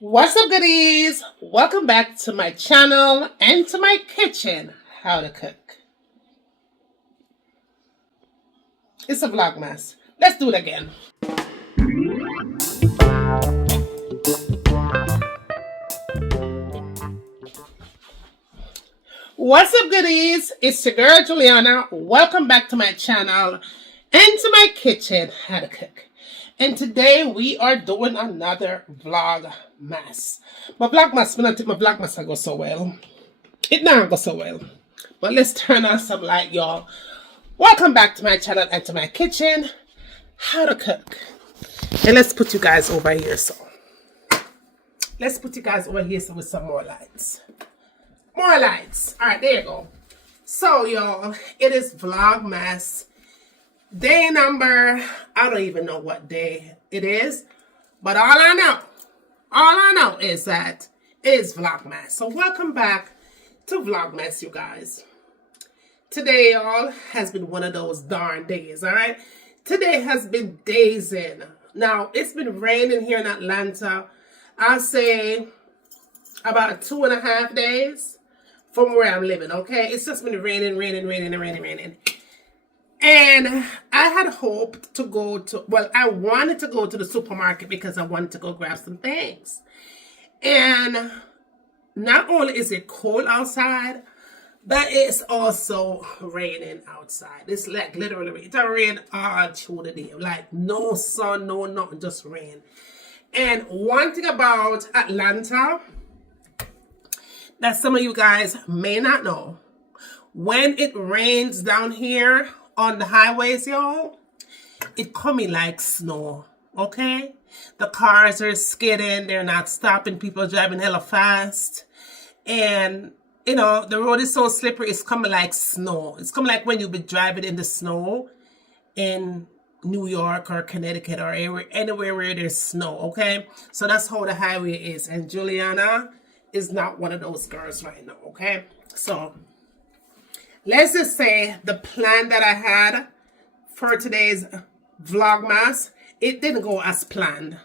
What's up, goodies? Welcome back to my channel and to my kitchen, how to cook. It's a Vlogmas. Let's do it again. What's up, goodies? It's your girl, Juliana. Welcome back to my channel and to my kitchen, how to cook. And today we are doing another Vlogmas. My Vlogmas, when I think my Vlogmas, I go so well. It now go so well. But let's turn on some light, y'all. Welcome back to my channel and to my kitchen, how to cook. And let's put you guys over here, so. Let's put you guys over here so with some more lights. More lights. All right, there you go. So, y'all, it is Vlogmas. Day number, I don't even know what day it is. But all I know is that it is Vlogmas. So, welcome back to Vlogmas, you guys. Today, y'all, has been one of those darn days, all right? Today has been days in. Now, it's been raining here in Atlanta, I'll say about 2.5 days from where I'm living, okay? It's just been raining. And I had hoped to go to, well, I wanted to go to the supermarket because I wanted to go grab some things. And not only is it cold outside, but it's also raining outside. It's like literally, it's a rain all through the day. Like no sun, no nothing, just rain. And one thing about Atlanta that some of you guys may not know, when it rains down here on the highways, y'all, it coming like snow, okay? The cars are skidding, they're not stopping, people driving hella fast. And, you know, the road is so slippery, it's coming like snow. It's coming like when you be driving in the snow in New York or Connecticut or anywhere where there's snow, okay? So that's how the highway is. And Juliana is not one of those girls right now, okay? So let's just say the plan that I had for today's Vlogmas, it didn't go as planned.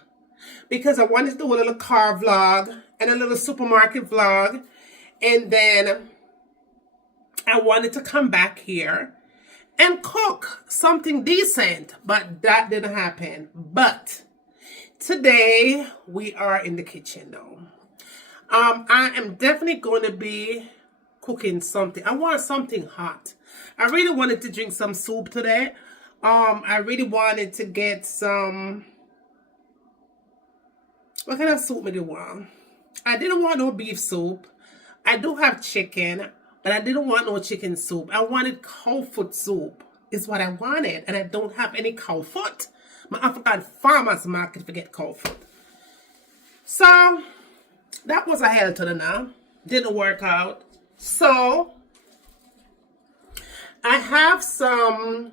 Because I wanted to do a little car vlog and a little supermarket vlog. And then I wanted to come back here and cook something decent. But that didn't happen. But today we are in the kitchen though. I am definitely going to be cooking something. I want something hot. I really wanted to drink some soup today. I really wanted to get some, what kind of soup do you want? I didn't want no beef soup. I do have chicken, but I didn't want no chicken soup. I wanted cow foot soup is what I wanted, and I don't have any cow foot. My African farmers market forget cow foot. So that was a hell to the now. Didn't work out. So I have some,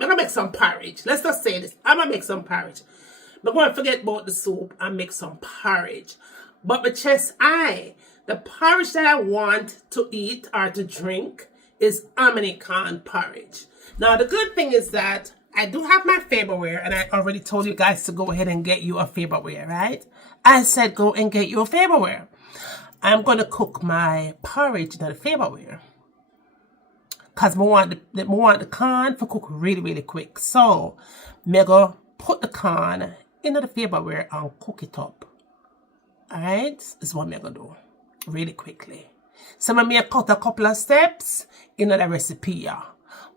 I'm gonna make some porridge. Let's just say this. I'm gonna make some porridge. I'm going to forget about the soup and make some porridge. But my the porridge that I want to eat or to drink is Hominy porridge. Now the good thing is that I do have my favorware, and I already told you guys to go ahead and get you a favorware, right? I said go and get you a favorware. I'm going to cook my porridge in the favorware. Because I want the corn for cook really quick. So, I'm going to put the corn into the favorware and cook it up. Alright? This is what I'm going to do. Really quickly. So, I'm going to cut a couple of steps in the recipe. Yeah.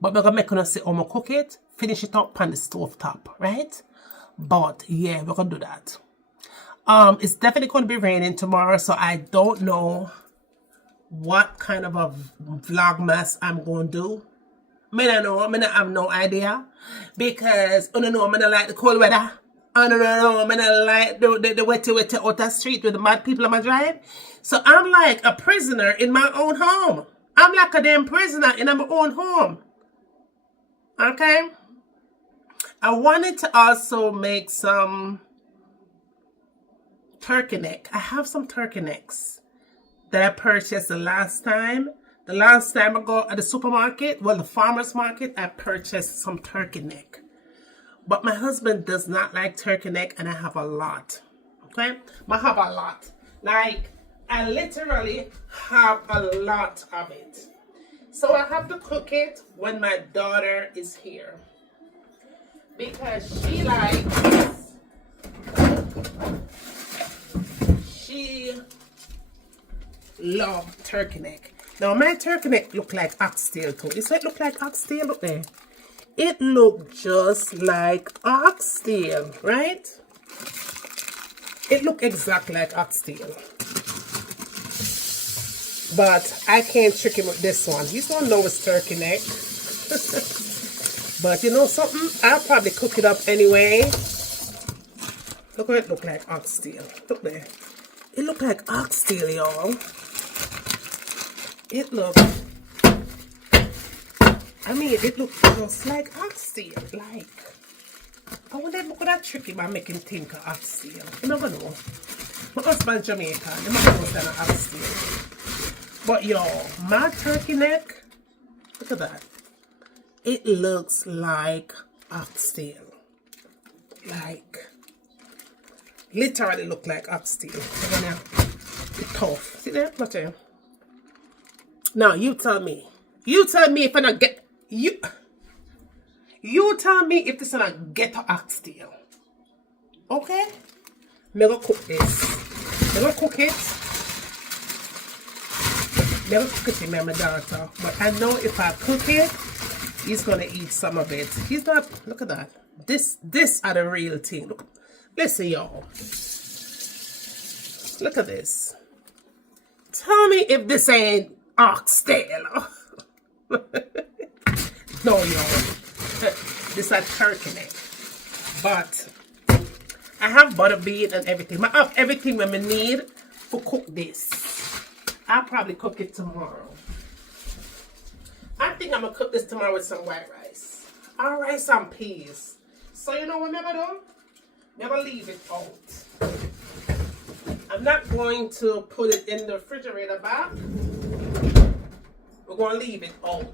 But I'm going to make you see how I cook it. Finish it up on the stove top. Right? But, yeah, we're going to do that. It's definitely going to be raining tomorrow, so I don't know what kind of a Vlogmas I'm going to do. I don't know. I have no idea. Because, I don't know, I don't like the cold weather. I don't know, I don't like the wetty out the street with the mad people on my drive. So I'm like a prisoner in my own home. I'm like a damn prisoner in my own home. Okay? I wanted to also make some turkey neck. I have some turkey necks that I purchased the last time. The last time I go at the supermarket, well, the farmer's market, I purchased some turkey neck. But my husband does not like turkey neck, and I have a lot. Okay, I have a lot. Like, I literally have a lot of it. So I have to cook it when my daughter is here. Because she loves turkey neck. Now my turkey neck look like oxtail too. This it look like oxtail, look there. It look just like oxtail, right? It look exactly like oxtail. But I can't trick him with this one. He don't know it's turkey neck. But you know something? I'll probably cook it up anyway. Look what it look like oxtail. Look there. It look like oxtail, y'all. It look, I mean, it look just like oxtail. Like, I wonder look at that tricky by making think of oxtail. You never know. My husband's Jamaican. You never know it's an oxtail. But y'all, my turkey neck, look at that. It looks like oxtail. Like, literally look like oxtail. It's tough. See there? Watch it. Now you tell me. You tell me if I not get you. You tell me if this is not get to oxtail. Okay? I'm gonna cook this. I'm gonna cook it. Never cook it with my daughter. But I know if I cook it, he's gonna eat some of it. He's not, look at that. This are the real thing. Look, listen, y'all. Look at this. Tell me if this ain't oxtail. No, y'all. This is turkey neck. But I have butter bean and everything. I have everything we need to cook this. I'll probably cook it tomorrow. I think I'm gonna cook this tomorrow with some white rice. I'll rice some peas. So you know what I'm gonna do? Never leave it out. I'm not going to put it in the refrigerator back. We're gonna leave it out.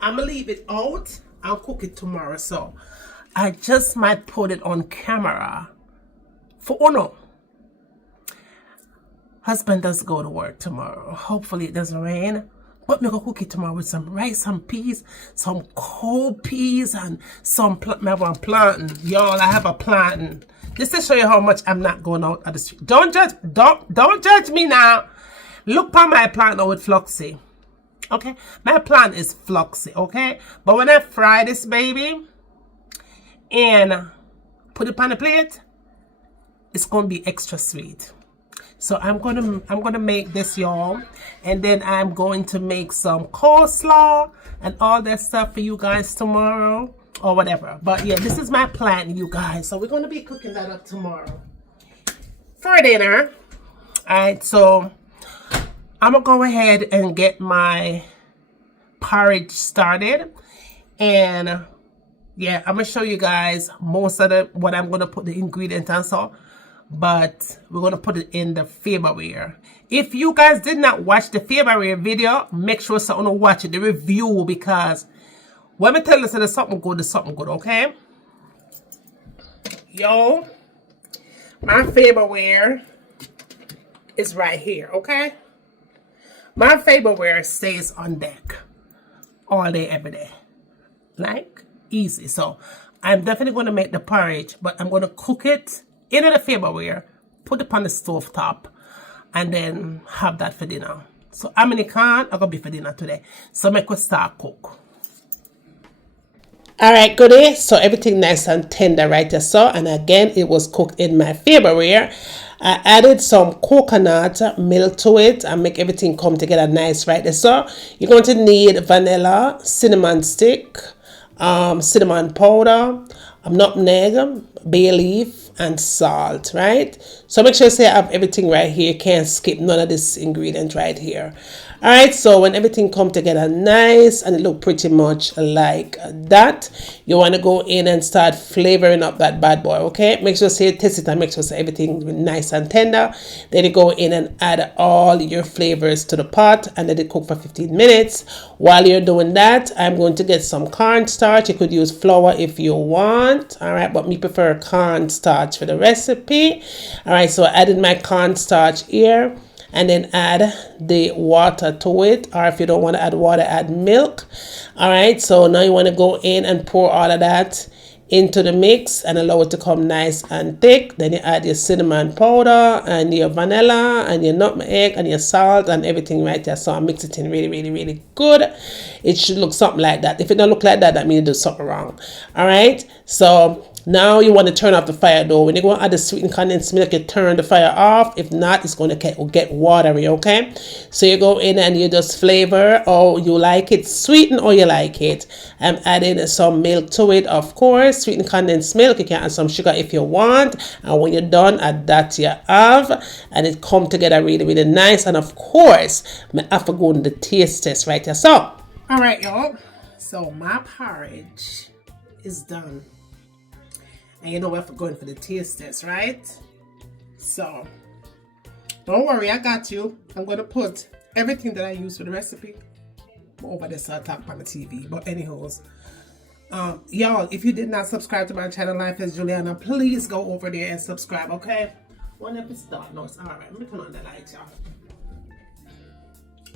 I'm gonna leave it out. I'll cook it tomorrow. So I just might put it on camera for no. Husband does go to work tomorrow. Hopefully it doesn't rain. But I'm gonna cook it tomorrow with some rice, some peas, some cold peas, and some plantain. Y'all, I have a plantain. Just to show you how much I'm not going out of the street. Don't judge me now. Look on my plantain with fluxy. Okay? My plantain is fluxy, okay? But when I fry this baby and put it on the plate, it's gonna be extra sweet. So I'm gonna make this, y'all, and then I'm going to make some coleslaw and all that stuff for you guys tomorrow or whatever. But yeah, this is my plan, you guys. So we're gonna be cooking that up tomorrow for dinner. All right, so I'm gonna go ahead and get my porridge started, and yeah, I'm gonna show you guys most of what I'm gonna put the ingredients on. So. But we're going to put it in the Faberware. If you guys did not watch the Faberware video, make sure someone will watch it, the review, because when I tell you there's something good, okay? Yo, my Faberware is right here, okay? My Faberware stays on deck all day, every day. Like, easy. So, I'm definitely going to make the porridge, but I'm going to cook it in the Faberware, put it on the stove top, and then have that for dinner. So how many can are gonna be for dinner today? So make us start cook. Alright, goodie. So everything nice and tender right there. So, and again, it was cooked in my Faberware. I added some coconut milk to it and make everything come together nice right there. So you're going to need vanilla, cinnamon stick, cinnamon powder, nutmeg, bay leaf, and salt, right? So make sure you say I have everything right here. You can't skip none of this ingredient right here. All right, so when everything come together nice and it look pretty much like that, you want to go in and start flavoring up that bad boy, okay? Make sure you taste it and make sure everything nice and tender. Then you go in and add all your flavors to the pot and let it cook for 15 minutes. While you're doing that, I'm going to get some cornstarch. You could use flour if you want, all right? But me prefer cornstarch cornstarch for the recipe. All right, so I added my cornstarch here, and then add the water to it, or if you don't want to add water, add milk. All right, so now you want to go in and pour all of that into the mix and allow it to come nice and thick. Then you add your cinnamon powder and your vanilla and your nutmeg and your salt and everything right there. So I mix it in really, really, really good. It should look something like that. If it don't look like that, that means you do something wrong. All right, so now you want to turn off the fire though. When you go add the sweetened condensed milk, you turn the fire off. If not, it's going to get watery, okay? So you go in and you just flavor or you like it, sweeten or you like it. I'm adding some milk to it, of course, sweetened condensed milk. You can add some sugar if you want. And when you're done, add that you have. And it come together really, really nice. And of course, I have to go on the taste test right here. So, all right, y'all. So my porridge is done. And you know we're going for the taste test, right? So, don't worry, I got you. I'm going to put everything that I use for the recipe over there, so I'll talk about my TV. But anyways, y'all, if you did not subscribe to my channel, Life as Juliana, please go over there and subscribe, okay? When it start, no, it's all right. Let me turn on the light, y'all.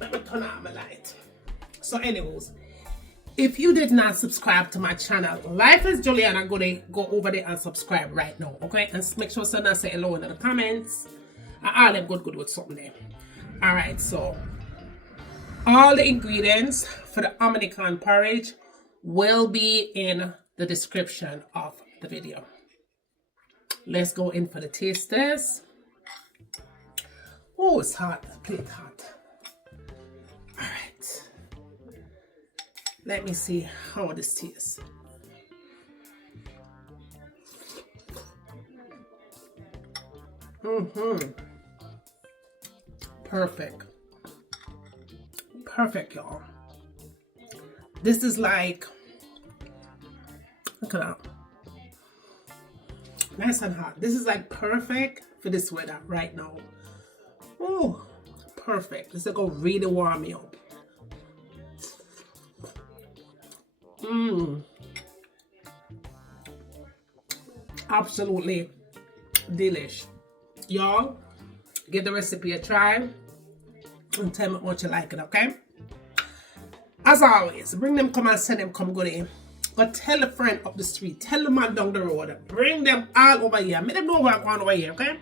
Let me turn on my light. So anyways, if you did not subscribe to my channel, Life is Juliana, go over there and subscribe right now, okay? And make sure to say hello in the comments. All them good with something there. All right, so all the ingredients for the hominy porridge will be in the description of the video. Let's go in for the taste test. Oh, it's hot. The plate hot. All right. Let me see how this tastes. Perfect. Perfect, y'all. This is like, look at that. Nice and hot. This is like perfect for this weather right now. Oh, perfect. This is gonna really warm me up. Absolutely delish. Y'all, give the recipe a try and tell me what you like it, okay? As always, bring them come and send them come good in. But tell a friend up the street, tell the man down the road, bring them all over here. Make them know what's going on over here, okay?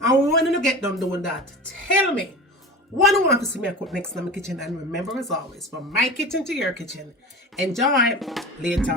And when you get done doing that, tell me what you want to see me cook next in my kitchen. And remember, as always, from my kitchen to your kitchen. Enjoy later.